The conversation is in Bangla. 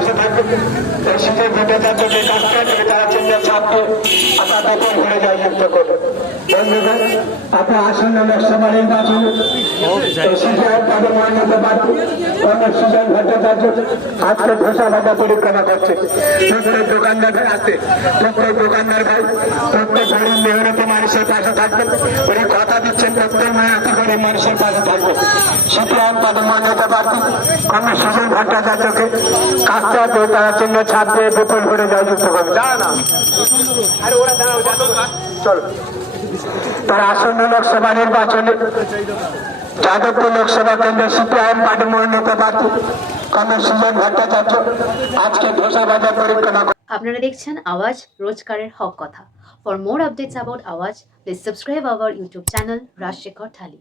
পাশে থাকবে। শীতের ভট্টাচার্যকে কাজটা করে তারা চিহ্ন ছাপকে আপনার দখল করে যায় যুক্ত করবে। বন্ধুগণ, আপনার আসন্ন লোকসভা নির্বাচনে সিপিআইএম তাদের মান্যতা প্রার্থী কর্নেল সুজন ভট্টাচার্য আজকে ধোসা ভাজা পরিক্রমা করছে। প্রত্যেক দোকানদার ভাই আছে, প্রত্যেক দোকানদার ভাই প্রত্যেক গরিব মেহনতি মানুষের পাশে থাকবেন। উনি কথা দিচ্ছেন প্রত্যেক মেহনতি গরিব মানুষের পাশে থাকবেন। সিপিআইএম তাদের মান্যতা প্রার্থী কর্নেল সুজন ভট্টাচার্যকে কাজটা করে তারা চিহ্ন ছাপ দিয়ে বিপুল করে জয়যুক্ত করবে। দাঁড়া না, আরে ওরা দাঁড়াও, চলো। তার আসন্ন লোকসভা নির্বাচনে যাদবপুর লোকসভা কেন্দ্রে সিপিআইএম পার্টি মনোনীত প্রার্থী কর্নেল সুজন ভট্টাচার্য আজকে ধোসা বাজার পরিক্রমা। আপনারা দেখছেন আওয়াজ, রোজকারের হক কথা। For more updates about Awaaz, please subscribe our YouTube channel Rajshekhar thali.